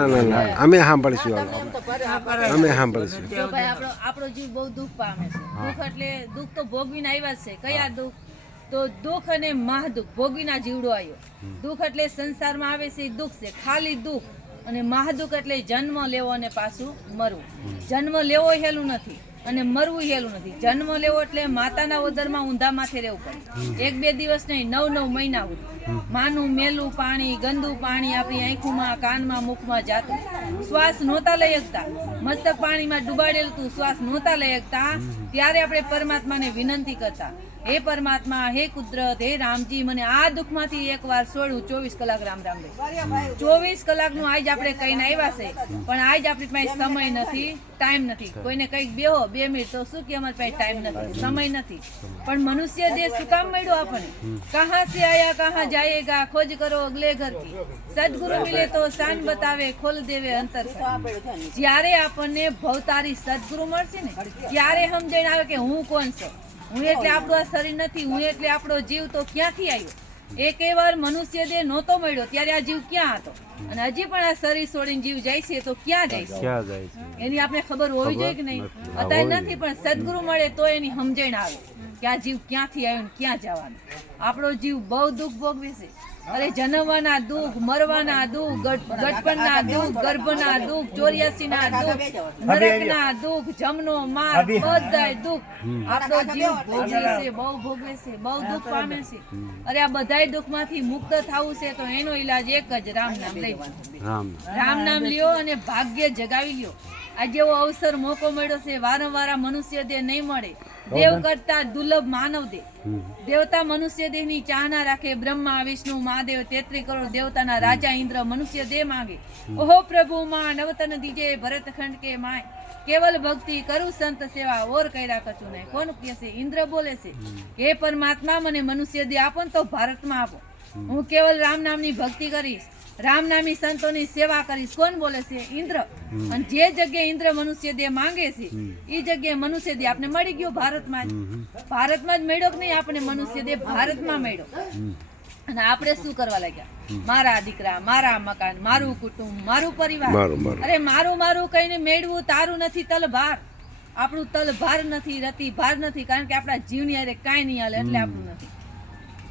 ના ના ના અમે સાંભળશું અમે સાંભળશું ભાઈ આપણો આપણો જીવ બહુ દુઃખ પામે છે દુઃખ એટલે દુઃખ તો ભોગવીને આવ્યા છે કયા દુઃખ તો દુઃખ અને મહાદુઃખ ભોગવીના જીવડો આવ્યો દુઃખ એટલે સંસારમાં આવે છે એ દુઃખ છે ખાલી દુઃખ અને મહાદુઃખ એટલે જન્મ લેવો અને પાછું મરવું જન્મ લેવો હેલું નથી અને મરવું હેલું નથી જન્મ લેવો એટલે માતાના ઓદરમાં ઊંધા માથે રહેવું પડે એક બે દિવસ નહીં નવ નવ મહિના સુધી માનું મેલું પાણી ગંદુ પાણી આપણી આંખોમાં કાનમાં મુખમાં જાતું શ્વાસ નહોતા લઈ શકતા મસ્તક પાણીમાં ડુબાડેલું તું શ્વાસ નહોતા લઈ શકતા ત્યારે આપણે પરમાત્માને વિનંતી કરતા હે પરમાત્મા હે કુદરત હે રામજી મને આ દુઃખમાંથી એક વાર છોડવું ચોવીસ કલાક રામ રામ ચોવીસ કલાકનું આજ આપણે કહીને આવ્યા છે પણ આજ આપણી પાસે સમય નથી ટાઈમ નથી કોઈને કંઈક બેહો બે મિનિટ તો શું કે અમારી પાસે ટાઈમ નથી સમય નથી પણ મનુષ્ય દેહ શું કામ મળ્યું આપણને કહા સે આયા કહા જાયેગા ખોજ કરો અગલે ઘર કી સદગુરુ મિલે તો શાન બતાવે ખોલ દેવે અંતર જ્યારે આપણને ભવતારી સદગુરુ મળશે ને ત્યારે સમજણ આવે કે હું કોણ છું હું એટલે આપણું આ શરીર નથી હું એટલે આપણો જીવ તો ક્યાંથી આવ્યો એકેવાર મનુષ્ય દેહ નહોતો મળ્યો ત્યારે આ જીવ ક્યાં હતો અને હજી પણ આ શરીર છોડીને જીવ જાય છે તો ક્યાં જાય છે એની આપણે ખબર હોવી જોઈએ કે નહીં અત્યારે નથી પણ સદગુરુ મળે તો એની સમજણ આવે કે આ જીવ ક્યાંથી આવ્યો ને ક્યાં જવાનું આપણો જીવ બહુ દુઃખ ભોગવે છે અરે જન્મવાના દુઃખ મરવાના દુઃખ ગટપણના દુઃખ ગર્ભના દુઃખ ચોર્યાસીના દુઃખ નરકના દુઃખ જમનો માર બધાય દુઃખ આપણો જીવ ભોગવે છે બહુ ભોગવે છે બહુ દુઃખ પામે છે અરે આ બધાય દુઃખમાંથી મુક્ત થવું છે તો એનો ઈલાજ એક જ રામ નામ લઈ રામ નામ લ્યો અને ભાગ્ય જગાવી લ્યો આ જેવો અવસર મોકો મળ્યો છે વારંવાર મનુષ્ય દે નહીં મળે દેવ કરતા દુર્લભ માનવ દેહ દેવતા મનુષ્ય દેહ ની ચાહના રાખે બ્રહ્મા વિષ્ણુ મહાદેવ તેત્રી કરોડ દેવતાના રાજા ઇન્દ્ર મનુષ્ય દેહ માંગે ઓહો પ્રભુ માં નવતન દીજે ભરત ખંડ કે માય કેવલ ભક્તિ કરું સંત સેવા ઓર કર્યા કચું નહીં કોણ કહેશે ઇન્દ્ર બોલે છે હે પરમાત્મા મને મનુષ્ય દેહ આપો ને તો ભારતમાં આપો હું કેવલ રામ નામની ભક્તિ કરીશ રામ નામી સંતો ની સેવા કરીશ કોણ બોલે છે ઇન્દ્ર અને જે જગ્યાએ ઇન્દ્ર મનુષ્ય દેહ માંગે છે એ જગ્યાએ મનુષ્ય દે આપણે મળી ગયો ભારતમાં જ ભારતમાં જ મળ્યો કે નહીં આપણે મનુષ્ય દેહ ભારતમાં મળ્યો અને આપણે શું કરવા લાગ્યા મારા દીકરા મારા મકાન મારું કુટુંબ મારું પરિવાર અરે મારું મારું કઈને મેળવું તારું નથી તલભાર આપણું તલભાર નથી રતી ભાર નથી કારણ કે આપણા જીવની અરે કાંઈ નહીં હાલે એટલે આપણું નથી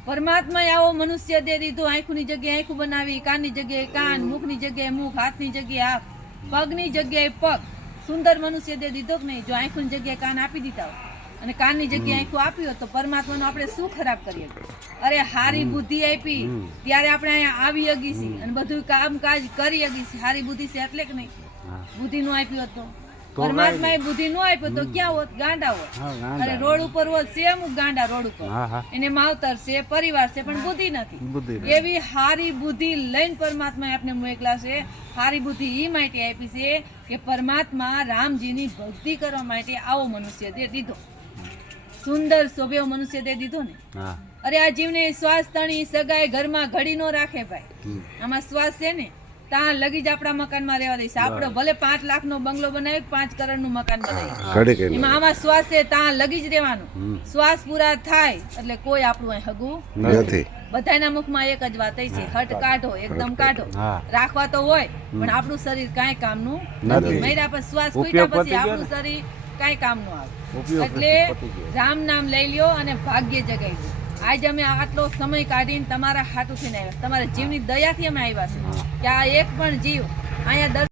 પરમાત્મા આવો મનુષ્ય દે દીધો આંખની જગ્યાએ આંખું બનાવી કાનની જગ્યાએ કાન મુખની જગ્યાએ મુખ હાથની જગ્યાએ હાથ પગની જગ્યાએ પગ સુંદર મનુષ્ય દે દીધો કે નહીં જો આંખની જગ્યાએ કાન આપી દીધા હોય અને કાનની જગ્યાએ આંખું આપ્યું તો પરમાત્માનો આપણે શું ખરાબ કરીએ અરે હારી બુદ્ધિ આપી ત્યારે આપણે અહીંયા આવી અગી છીએ અને બધું કામકાજ કરી અગી છીએ હારી બુદ્ધિ છે એટલે કે નહીં બુદ્ધિનું આપ્યું હતું પરમાત્મા બુદ્ધિ ન આપ્યો તો ક્યાં હોત ગાંડા હોત અને રોડ ઉપર હોત સેમ ગાંડા રોડ ઉપર એને માવતર છે પરિવાર છે પણ બુદ્ધિ નથી એવી હારી બુદ્ધિ લઈને પરમાત્મા આપને મોકલા છે હારી બુદ્ધિ એ માટે આપી છે કે પરમાત્મા રામજીની ભક્તિ કરવા માટે આવો મનુષ્ય દે દીધો સુંદર શોભ્યો મનુષ્ય દે દીધો ને અરે આ જીવને શ્વાસ તણી સગાઈ ઘરમાં ઘડી નો રાખે ભાઈ આમાં શ્વાસ છે ને ત્યાં લગી આપણા મકાનમાં રહેવા દઈશ આપણે ભલે પાંચ લાખ નો બંગલો બનાવી પાંચ કરોડ નું મકાન બનાવી એમાં આમાં શ્વાસ છે ત્યાં લગી રહેવાનું શ્વાસ પૂરા થાય એટલે કોઈ આપણું હગું નથી બધાના મુખમાં એક જ વાત છે હટ કાઢો એકદમ કાઢો રાખવા તો હોય પણ આપણું શરીર કાંઈ કામનું નથી મર્યા પછી શ્વાસ ખૂટ્યા પછી આપણું શરીર કાંઈ કામનું આવે એટલે રામ નામ લઈ લ્યો અને ભાગ્ય જગાઈ દો આજે અમે આટલો સમય કાઢીને તમારા હાથુથી આવ્યા તમારા જીવની દયાથી અમે આવ્યા છીએ કે આ એક પણ જીવ અહીંયા